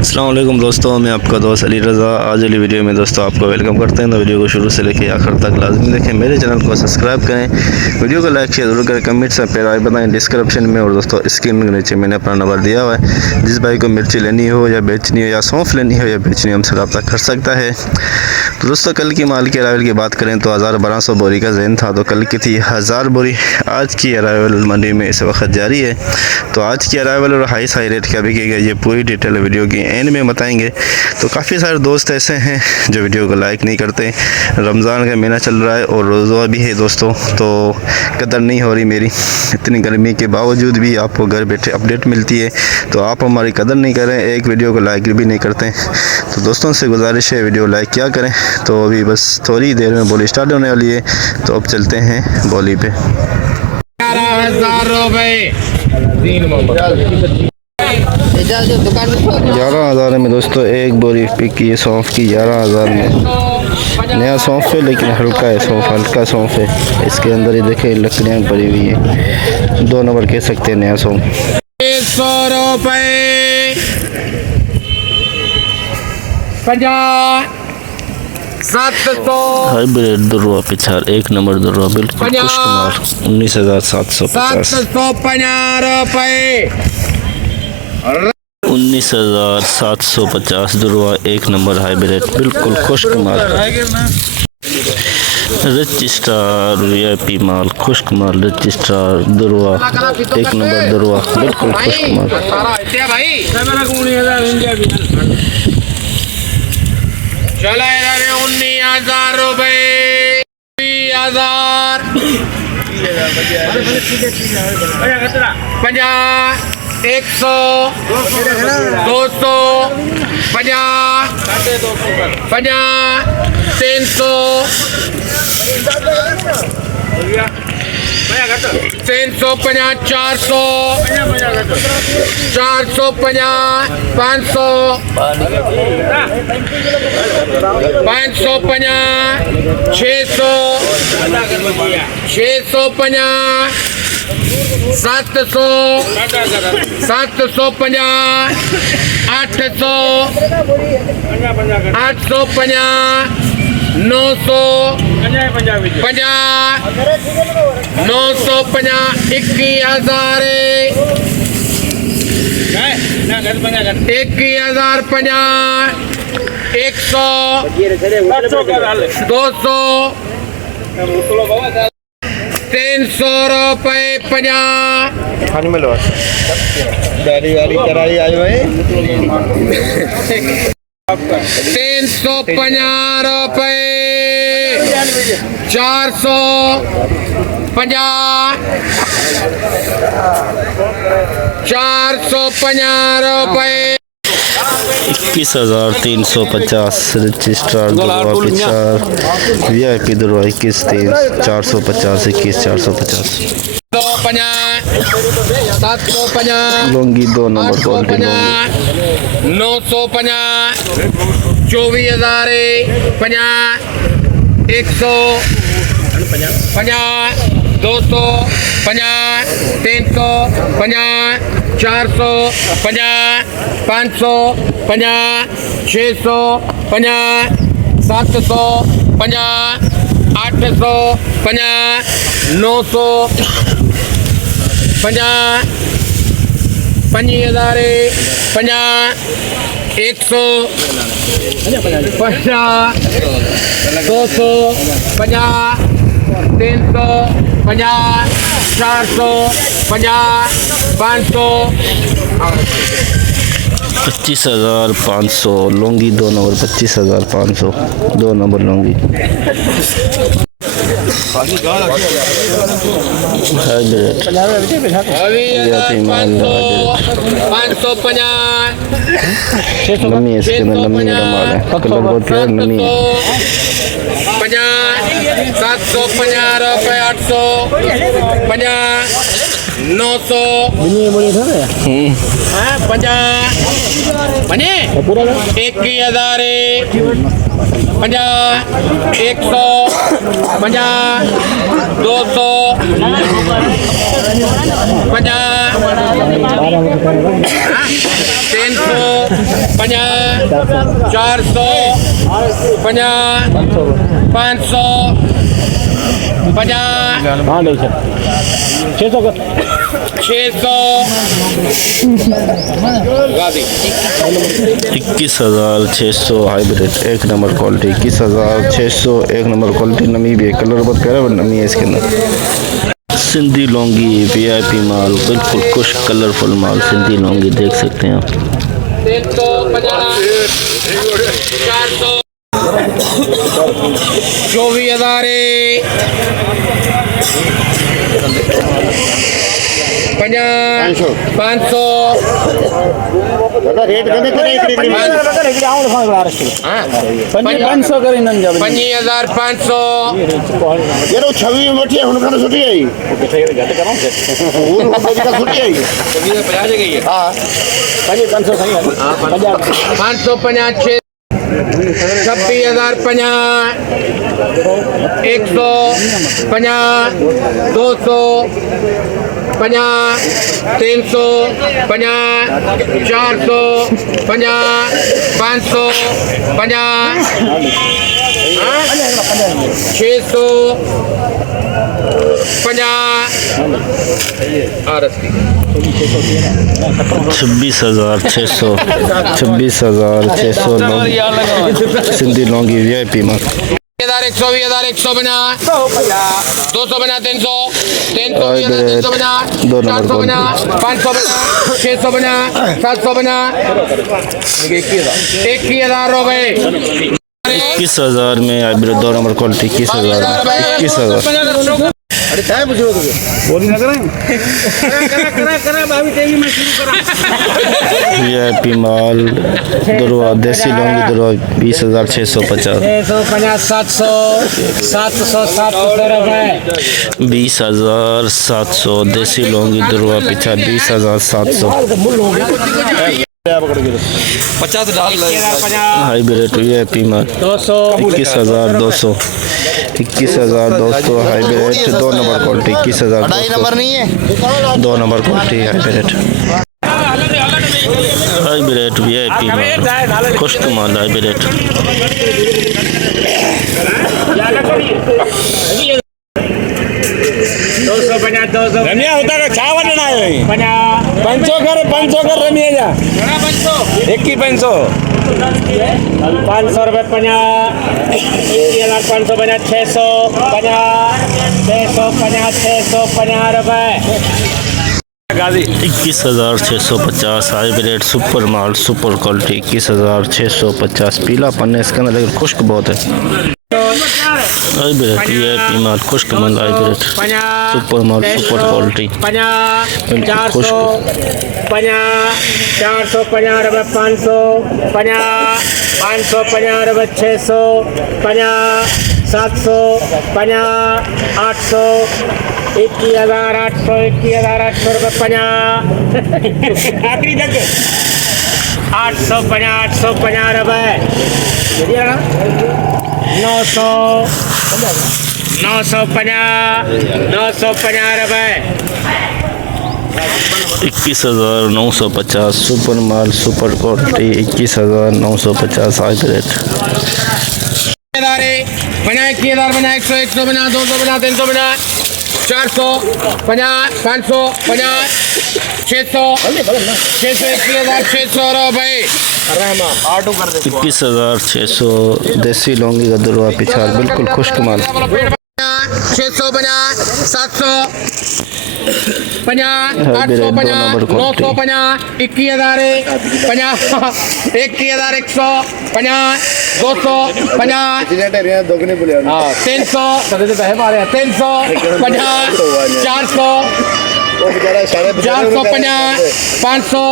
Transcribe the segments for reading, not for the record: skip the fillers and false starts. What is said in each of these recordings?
अस्सलाम वालेकुम दोस्तों, मैं आपका दोस्त अली रज़ा। आज वाली वीडियो में दोस्तों आपको वेलकम करते हैं। तो वीडियो को शुरू से लेकर आखिर तक लाजमी देखें। मेरे चैनल को सब्सक्राइब करें, वीडियो को लाइक शेयर जरूर करें, कमेंट से राय बताएं डिस्क्रिप्शन में। और दोस्तों स्क्रीन के नीचे मैंने अपना नंबर दिया हुआ है, जिस भाई को मिर्ची लेनी हो या बेचनी हो या सौंफ लेनी हो या बेचनी हो, हमसे रब्ता कर सकता है। तो दोस्तों कल की माल के अरावल की बात करें तो 1200 बोरी का जहन था, तो कल की थी 1000 बोरी। आज की अरावल मंडी में इस वक्त जारी है। तो आज की अरावल और हाई रेट क्या बिकेगा, ये पूरी डिटेल वीडियो की एंड में बताएंगे। तो काफ़ी सारे दोस्त ऐसे हैं जो वीडियो को लाइक नहीं करते। रमज़ान का महीना चल रहा है और रोज़ा भी है दोस्तों, तो कदर नहीं हो रही मेरी। इतनी गर्मी के बावजूद भी आपको घर बैठे अपडेट मिलती है, तो आप हमारी कदर नहीं करें, एक वीडियो को लाइक भी नहीं करते। तो दोस्तों से गुजारिश है वीडियो लाइक क्या करें। तो अभी बस थोड़ी देर में बोली स्टार्ट होने वाली है, तो अब चलते हैं बोली पे। 11,000 में दोस्तों एक बोरी पिक ये सौंफ की 11,000 में। नया सौंफ है लेकिन हल्का है, सौंफ हल्का सौंफ है। इसके अंदर ये देखें लकड़ियाँ पड़ी हुई है, 2 नंबर कह सकते हैं नया सौंफ। 100 रुपये 50 700 हाइब्रिड दुर्वा पिछाड़ 1 नंबर दुर्वा बिल्कुल खुशकुमार 19,750 750 रुपये 19,750 दुर्वा 1 नंबर हाइब्रिड बिल्कुल खुशकुमार। रिच स्टार VIP माल खुशकुमार रिच स्टार दुर्वा 1 नंबर दुर्वा बिल्कुल खुशकुमार। चला 19,000 रुपये 20,000 50 100 200 50 50 300 350 400 450 500 550 600 650 700 750 800 850 900 50 950 21,000 21,050 100 200 300 रुपये 50 350 रुपये 450 450 रुपये 21,350 रजिस्ट्रार दुर्वा पिछाड़ VIP दुर्वा 21 450 21 450 750 Laungi 2 number quality Laungi 950 24,000 50 100 50 200 50 300 50 400 50 500 50 600 50 700 50 800 50 900 50 50,000 50 100 50 200 50 300 50 400 50 500 25,500 Laungi 2 number 25,500 2 number Laungi नमी इसके अंदर नमी मेरा माल है, कलर बहुत प्यार नमी है। 750 रुपये 800 50 900 50 बने 21,000 50 100 50 200 50 300 50 400 50 500 50 600 गाजी 21,600 हाइब्रिड एक नंबर क्वालिटी 21,600 एक नंबर क्वालिटी नमी भी है कलर बहुत प्यारा नमी है इसके अंदर सिंधी लौंगी वीआईपी माल बिल्कुल खुश कलरफुल माल सिंधी लौंगी देख सकते हैं आप 350 400 500 रेट कने करे इकडे 500 करे नन जा 5500 यार 26 मोटी है हुन खाने छुट्टी आई घट करो वो बड़ी का छुट्टी आई 50 गई है हां 500 सही है 550 26,050 150 200 50 300 50 400 50 500 50 600 26,600 सिंधी लौंगी वीआईपी माल 120 150 250 300 300 350 450 550 650 750 21,000 रुपए 21,000 में हाइब्रिड 2 नंबर क्वालिटी 21,000 अरे काय पूछो तुझे बोली ना करें करा भाभी तेरी मैं शुरू करा वीआईपी माल दुरवा देसी लौंगी दुरवा 20,650 650 700 700 रुपए 20,700 देसी लौंगी दुरवा पीछा 20,700 50 डाल हाइब्रिड वीआईपी माल 21,200 हाइब्रिड 2 नंबर क्वालिटी 21,200 नंबर नहीं है 2 नंबर क्वालिटी हाइब्रिड वीआईपी माल खुश्क माल हाइब्रिड 250 रमिया होता का छा वठना है 500 कर रमिया जा 21,500 500 रुपए 50 21,550 650 रुपए 21,650 हाइब्रिड सुपर माल सुपर क्वालिटी 21,650 पीला पन्ने इसके अंदर लेकिन खुश्क बहुत है हाइब्रिड वीआईपी माल खुश्क माल हाइब्रिड सुपर माल सुपर क्वालिटी 450 रुपए 500 550 रुपए 600 700 800 21,800 रुपए 50 आखिरी तक 850 रुपए 950 रुपए 21,950 सुपर माल सुपर क्वालिटी 21,950 हाइब्रिड 21,000 बना 100 बना 200 बना 300 बना 400 50 500 50 600 21,600 रुपए 21,600 देसी लौंगी का दुरवा पिछाड़ बिल्कुल खुश्क माल 600 बना 700 50 हाइब्रिड 800 2 नंबर 900 क्वालिटी 21,000 21,100 50 200 50 दोगने बोले 300 300 50 400 450 500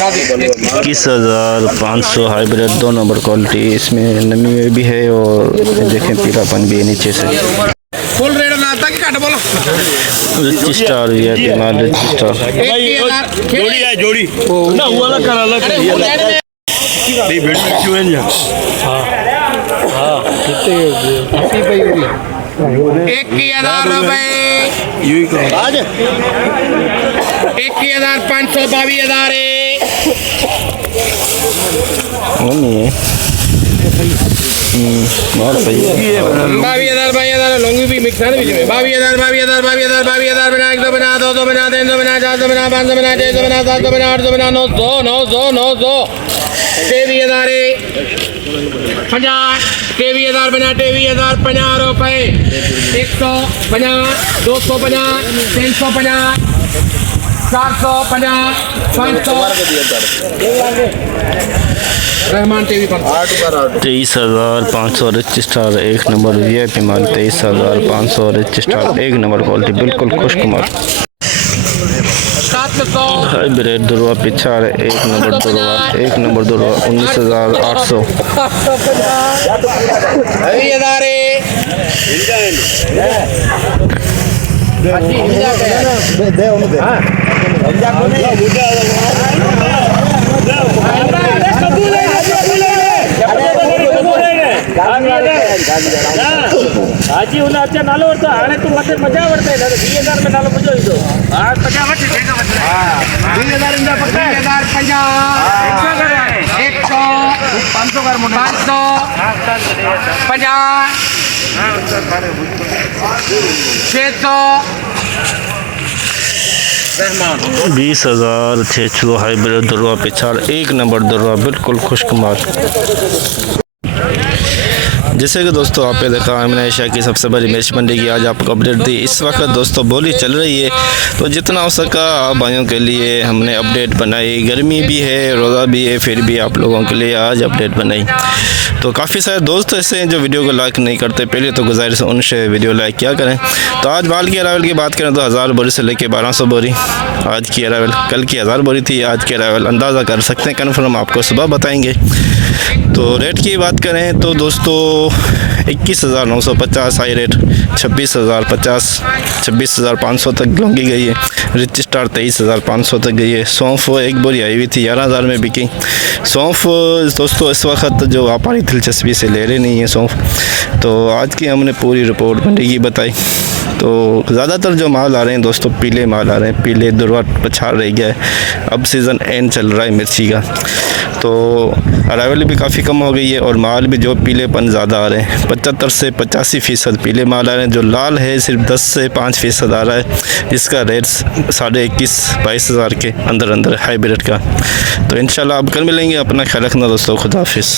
21,500 हाइब्रिड 2 नंबर क्वालिटी इसमें नमी भी है और देखें पीलापन भी है नीचे से फुल रेट लाता कि काट बोलो रिच स्टार वीआईपी माल रिच स्टार जोड़ी है जोड़ी ना वो अलग कर अलग नहीं भेड़ क्यों है जा हां कितने 21,000 रुपए यही आज 21,500 22,000 वो नहीं है बहुत सही है। 22,000 लॉन्गी भी मिक्स है ना बीच में। 22,000 बना, 1 बना, 2 बना, 3 बना, 4 बना, 5 बना, 6 बना, 7 बना, 8 बना, 900 23,000 50 23,000 बना, 23,000 50 रुपए 150 250 350 450 500 रहमान टीवी पर 23,500 रिच स्टार 1 नंबर VIP माल। 23,500 रिच स्टार 1 नंबर क्वालिटी बिल्कुल खुश्क माल। 700 हाइब्रिड दुर्वा पिछाड़ 1 नंबर दुर्वा 1 नंबर दुर्वा 19,800। 20,000 हाजी उल्लासच्या नालो वरतो आणि तू मते मजा वरते 20,000 में नालो मुझो इदो आज मजा वरते ठीक है 20,000 इंदा पक्का 20,050 100 500 कर मुंडा 550 600 20,600 हाइब्रिड दुर्वा पिछाड़ 1 नंबर दुर्वा बिल्कुल खुश्क माल। जैसे कि दोस्तों आपने देखा हमने एशिया की सबसे बड़ी मिर्च मंडी की आज आपको अपडेट दी। इस वक्त दोस्तों बोली चल रही है तो जितना हो सका आप भाइयों के लिए हमने अपडेट बनाई। गर्मी भी है, रोज़ा भी है, फिर भी आप लोगों के लिए आज अपडेट बनाई। तो काफ़ी सारे दोस्त ऐसे हैं जो वीडियो को लाइक नहीं करते, पहले तो गुजारिश उनसे वीडियो लाइक किया करें। तो आज माल की अरावल की बात करें तो 1000 बोरी से लेके 1200 बोरी आज की अरावल। कल की 1000 बोरी थी, आज की अरावल अंदाज़ा कर सकते हैं, कन्फर्म आपको सुबह बताएंगे। तो रेट की बात करें तो दोस्तों 21,950 हाई रेट, 26,050 26,500 तक लौंगी गई है। रिच स्टार 23,500 तक गई है। सौंफ एक बोरी आई हुई थी 11,000 में बिकी। सौंफ दोस्तों इस वक्त जो व्यापारी दिलचस्पी से ले रहे नहीं है सौंफ। तो आज की हमने पूरी रिपोर्ट मंडी की बताई। तो ज़्यादातर जो माल आ रहे हैं दोस्तों पीले माल आ रहे हैं, पीले दुर्वा पछाड़ रह गया है। अब सीज़न एंड चल रहा है मिर्ची का, तो अरावल भी काफ़ी कम हो गई है और माल भी जो पीलेपन ज़्यादा आ रहे हैं। 75 से 85% पीले माल आ रहे हैं। जो लाल है सिर्फ 10 से 5% आ रहा है, जिसका रेट 21,000-22,000 के अंदर हाइब्रिड का। तो इंशाल्लाह अब कल मिलेंगे। अपना ख्याल रखना दोस्तों, खुदा हाफिज़।